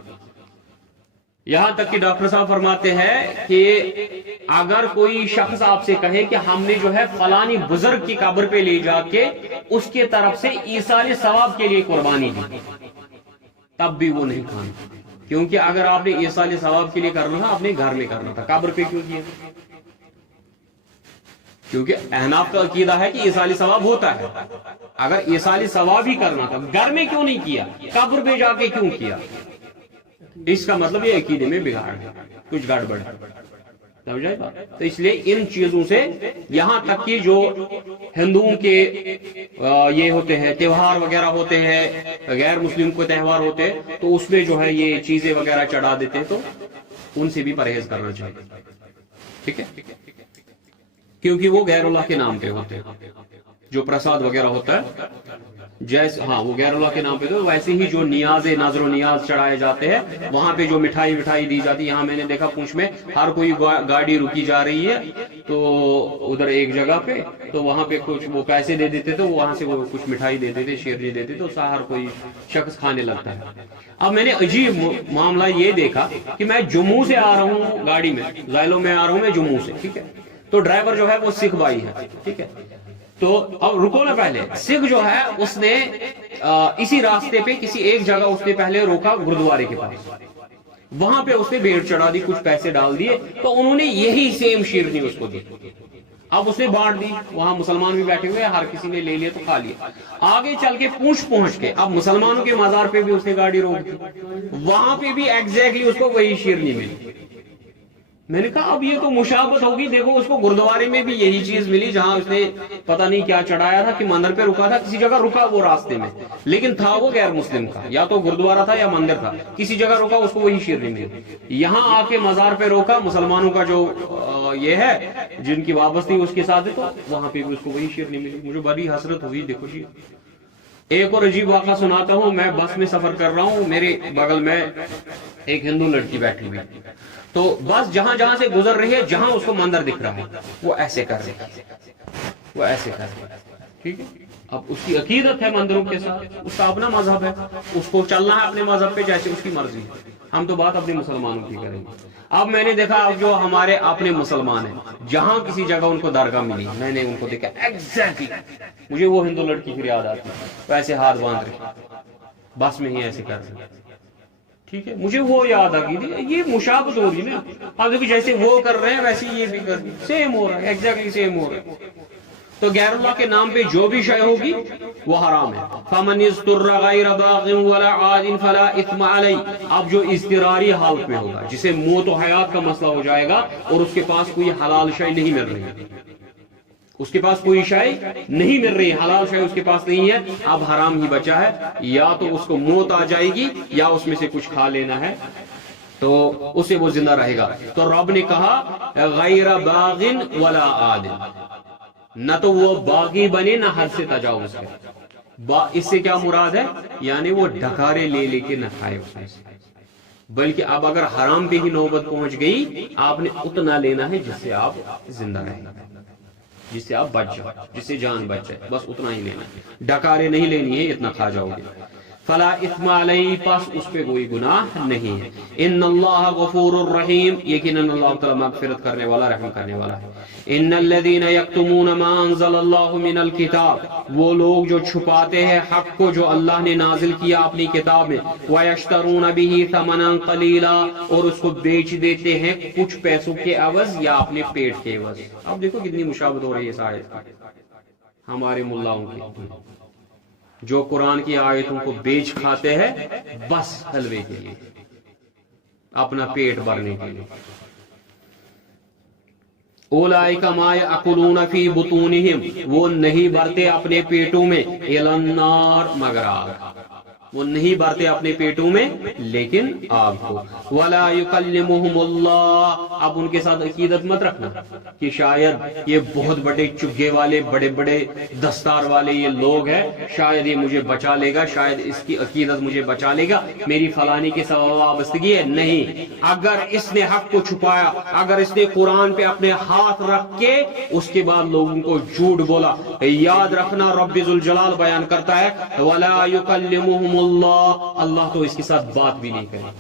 یہاں تک کہ ڈاکٹر صاحب فرماتے ہیں کہ اگر کوئی شخص آپ سے کہے کہ ہم نے جو ہے فلانی بزرگ کی قبر پہ لے جا کے اس کے طرف سے ایصال ثواب کے لیے قربانی دی، تب بھی وہ نہیں کھانا، کیونکہ اگر آپ نے ایصال ثواب کے لیے کرنا تھا اپنے گھر میں کرنا تھا، قبر پہ کیوں کیا؟ کیونکہ احناف کا عقیدہ ہے کہ ایصال ثواب ہوتا ہے. اگر ایصال ثواب ہی کرنا تھا گھر میں کیوں نہیں کیا، قبر پہ جا کے کیوں کیا؟ اس کا مطلب یہ عقیدے میں بگاڑ ہے، کچھ گڑبڑ ہے. تو اس لیے ان چیزوں سے، یہاں تک کہ جو ہندوؤں کے یہ ہوتے ہیں تہوار وغیرہ ہوتے ہیں، غیر مسلم کو تہوار ہوتے ہیں تو اس میں جو ہے یہ چیزیں وغیرہ چڑھا دیتے ہیں، تو ان سے بھی پرہیز کرنا چاہیے. ٹھیک ہے، کیونکہ وہ غیر اللہ کے نام پہ ہوتے ہیں. جو پرساد وغیرہ ہوتا ہے جیسے وہ غیر اللہ کے نام پہ، تو ویسے ہی جو نیاز نظر و نیاز چڑھائے جاتے ہیں، وہاں پہ جو مٹھائی دی جاتی ہے. یہاں میں نے دیکھا پونچھ میں ہر کوئی گاڑی رکی جا رہی ہے تو ادھر ایک جگہ پہ، تو وہاں پہ کچھ وہ پیسے دے دیتے تو وہاں سے وہ کچھ مٹھائی دیتے تھے، شیرنی دیتے تو ہر کوئی شخص کھانے لگتا ہے. اب میں نے عجیب معاملہ یہ دیکھا کہ میں جموں سے آ رہا ہوں گاڑی میں، زائلوں میں آ رہا ہوں میں جموں سے، ٹھیک ہے، تو ڈرائیور جو ہے وہ سکھ بھائی ہے، ٹھیک ہے. تو اب رکو نا، پہلے سکھ جو ہے اس نے اسی راستے پہ کسی ایک جگہ اس نے پہلے روکا گردوارے کے پاس، وہاں پہ اس نے بھیڑ چڑھا دی، کچھ پیسے ڈال دیے، تو انہوں نے یہی سیم شیرنی اس کو دی. اب اس نے بانٹ دی، وہاں مسلمان بھی بیٹھے ہوئے، ہر کسی نے لے لیا تو کھا لیا. آگے چل کے پہنچ کے اب مسلمانوں کے مزار پہ بھی اس نے گاڑی روک دی، وہاں پہ بھی ایگزیکٹلی اس کو وہی شیرنی ملی. میں نے کہا اب یہ تو مشابہت ہوگی، دیکھو اس کو گردوارے میں بھی یہی چیز ملی جہاں اس نے پتہ نہیں کیا چڑھایا تھا کہ مندر پہ رکا تھا، کسی جگہ رکا وہ راستے میں، لیکن تھا وہ غیر مسلم کا، یا تو گردوارہ تھا یا مندر تھا، کسی جگہ رکا اس کو وہی شیرنی ملی۔ یہاں آ کے مزار پہ روکا، مسلمانوں کا جو یہ ہے جن کی وابستی اس کے ساتھ ہے، تو وہاں پہ بھی اس کو وہی شیرنی ملی۔ مجھے بڑی حسرت ہوئی۔ دیکھو جی ایک اور عجیب واقعہ سناتا ہوں۔ میں بس میں سفر کر رہا ہوں، میرے بغل میں ایک ہندو لڑکی بیٹھی ہوئی، تو بس جہاں جہاں سے گزر رہی ہے، جہاں اس کو مندر دکھ رہا ہے وہ ایسے کر رہی ہے، وہ ایسے کر رہی ہے، ٹھیک ہے۔ اب اس کی عقیدت ہے مندروں کے ساتھ، اس کا اپنا مذہب ہے، اس کو چلنا ہے اپنے مذہب پہ جیسے اس کی مرضی ہے۔ ہم تو بات اپنے مسلمانوں کی کریں گے۔ اب میں نے دیکھا اب جو ہمارے اپنے مسلمان ہیں، جہاں کسی جگہ ان کو درگاہ ملی، میں نے ان کو دیکھا ایگزیکٹلی مجھے وہ ہندو لڑکی پھر یاد آتی، ویسے ہاتھ باندھ رہے بس میں ہی ایسے کر رہے، ٹھیک ہے۔ مجھے وہ یاد آ گئی تھی، یہ مشابہت ہو رہی نا، اب دیکھو جیسے وہ کر رہے ہیں ویسے یہ بھی کر رہی، سیم ہو رہا ہے، ایگزیکٹلی سیم ہو رہا ہے۔ تو غیر اللہ کے نام پہ جو بھی شے ہوگی وہ حرام ہے۔ فَمَنِ اضْطُرَّ غَيْرَ بَاغٍ وَلَا عَادٍ فَلَا إِثْمَ عَلَيْهِ، اب جو اضطراری حالت میں ہوگا، جسے موت و حیات کا مسئلہ ہو جائے گا اور اس کے پاس کوئی حلال شے نہیں مل رہی، اس کے پاس کوئی شے نہیں مل رہی، حلال شے اس کے پاس نہیں ہے، اب حرام ہی بچا ہے، یا تو اس کو موت آ جائے گی یا اس میں سے کچھ کھا لینا ہے تو اسے وہ زندہ رہے گا۔ تو رب نے کہا غیر باغ ولا عاد، نہ تو وہ باغی بنے نہ حد سے تجاوز کرے۔ اس سے کیا مراد ہے؟ یعنی وہ ڈھکارے لے لے کے نہ کھائے اس میں سے، بلکہ اب اگر حرام پہ ہی نوبت پہنچ گئی، آپ نے اتنا لینا ہے جس سے آپ زندہ رہیں، جس سے آپ بچ جاؤ، جس سے جان بچ جائے، بس اتنا ہی لینا ہے، ڈھکارے نہیں لینی ہے، اتنا کھا جاؤ گے۔ فلا اثم علیہ، پس اس پہ کوئی گناہ نہیں ہے۔ ان اللہ غفور الرحیم، یقیناً اللہ تعالیٰ مغفرت کرنے والا رحم کرنے والا ہے۔ ان الذین یکتمون ما انزل اللہ من الکتاب، وہ لوگ جو چھپاتے ہیں حق کو جو اللہ نے نازل کیا اپنی کتاب میں، ویشترون بہ ثمنا قلیلا، اور اس کو بیچ دیتے ہیں کچھ پیسوں کے عوض یا اپنے پیٹ کے عوض۔ اب دیکھو کتنی مشابہت ہو رہی ہے اس آیت کی ہمارے ملاؤں کی، جو قرآن کی آیتوں کو بیچ کھاتے ہیں بس حلوے کے لیے، اپنا پیٹ بھرنے کے لیے۔ اولئک ما یأکلون فی بطونہم، وہ نہیں بھرتے اپنے پیٹوں میں، الی النار، مگر آگ، وہ نہیں بھرتے اپنے پیٹوں میں لیکن آگ کو۔ ولا یکلمہم اللہ، اب ان کے ساتھ عقیدت مت رکھنا کہ شاید یہ بہت بڑے چگے والے، بڑے بڑے دستار والے یہ لوگ ہیں، شاید یہ مجھے بچا لے گا، شاید اس کی عقیدت مجھے بچا لے گا، میری فلانی کے ساتھ وابستگی ہے۔ نہیں، اگر اس نے حق کو چھپایا، اگر اس نے قرآن پہ اپنے ہاتھ رکھ کے اس کے بعد لوگوں کو جھوٹ بولا، یاد رکھنا رب ذوالجلال بیان کرتا ہے ولا یکلمہم اللہ، اللہ تو اس کے ساتھ بات بھی نہیں کرے،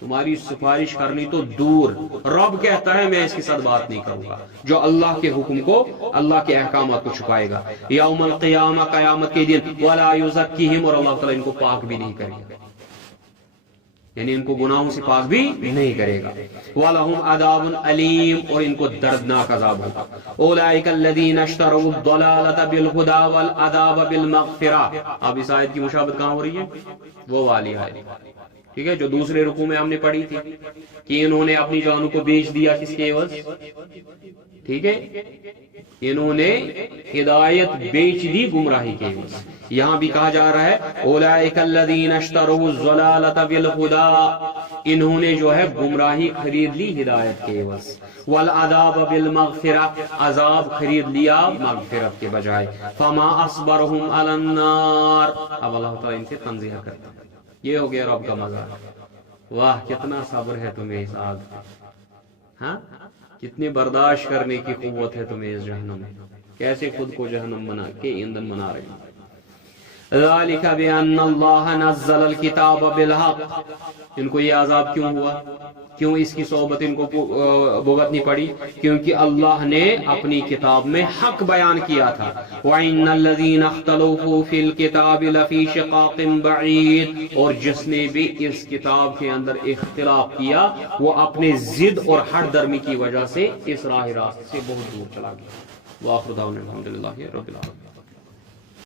تمہاری سفارش کرنی تو دور، رب کہتا ہے میں اس کے ساتھ بات نہیں کروں گا جو اللہ کے حکم کو، اللہ کے احکامات کو چھپائے گا۔ یوم القیامہ، قیامت کے دن، ولا یزکیہم، اور اللہ تعالیٰ ان کو پاک بھی نہیں کرے گا، یعنی ان کو گناہوں سے پاک بھی نہیں کرے گا۔ وَلَهُمْ عَذَابٌ عَلِيمٌ، اور ان کو دردناک عذاب ہوگا۔ أُولَئِكَ الَّذِينَ اشْتَرَوُا الضَّلَالَةَ بِالْهُدَى وَالْعَذَابَ بِالْمَغْفِرَةِ۔ اب اس آیت کی مشابہت کہاں ہو رہی ہے؟ وہ والی آیت، ٹھیک ہے، جو دوسرے رکوع میں ہم نے پڑھی تھی کہ انہوں نے اپنی جانوں کو بیچ دیا کس کے عوض، ٹھیک ہے، انہوں نے ہدایت بیچ دی گمراہی کے عوض۔ یہاں بھی کہا جا رہا ہے اولئک الذین اشتروا الضلالۃ بالہدی، انہوں نے جو ہے گمراہی خرید لی ہدایت کے عوض، والعذاب بالمغفرہ، عذاب خرید لیا مغفرت کے بجائے، فما اصبرهم علی النار۔ اب اللہ تعالیٰ ان سے تنزیہ کرتا ہے، یہ ہو گیا رب کا مذاق، واہ کتنا صبر ہے تمہیں اس آگ، ہاں کتنی برداشت کرنے کی قوت ہے تمہیں اس جہنم میں، کیسے خود کو جہنم بنا کے ایندھن بنا رہے ہیں۔ ذالک بان اللہ نزل الکتاب بالحق، ان کو یہ عذاب کیوں ہوا، کیوں اس کی صحبت ان کو بھگتنی پڑی؟ کیونکہ اللہ نے اپنی کتاب میں حق بیان کیا تھا۔ وَإِنَّ الَّذِينَ اخْتَلَفُوا فِي الْكِتَابِ لَفِي شِقَاقٍ بَعِيدٍ، اور جس نے بھی اس کتاب کے اندر اختلاف کیا وہ اپنے ضد اور ہٹ درمی کی وجہ سے اس راہ راست سے بہت دور چلا گیا۔ وآخر دعوانا الحمدللہ رب العالمین۔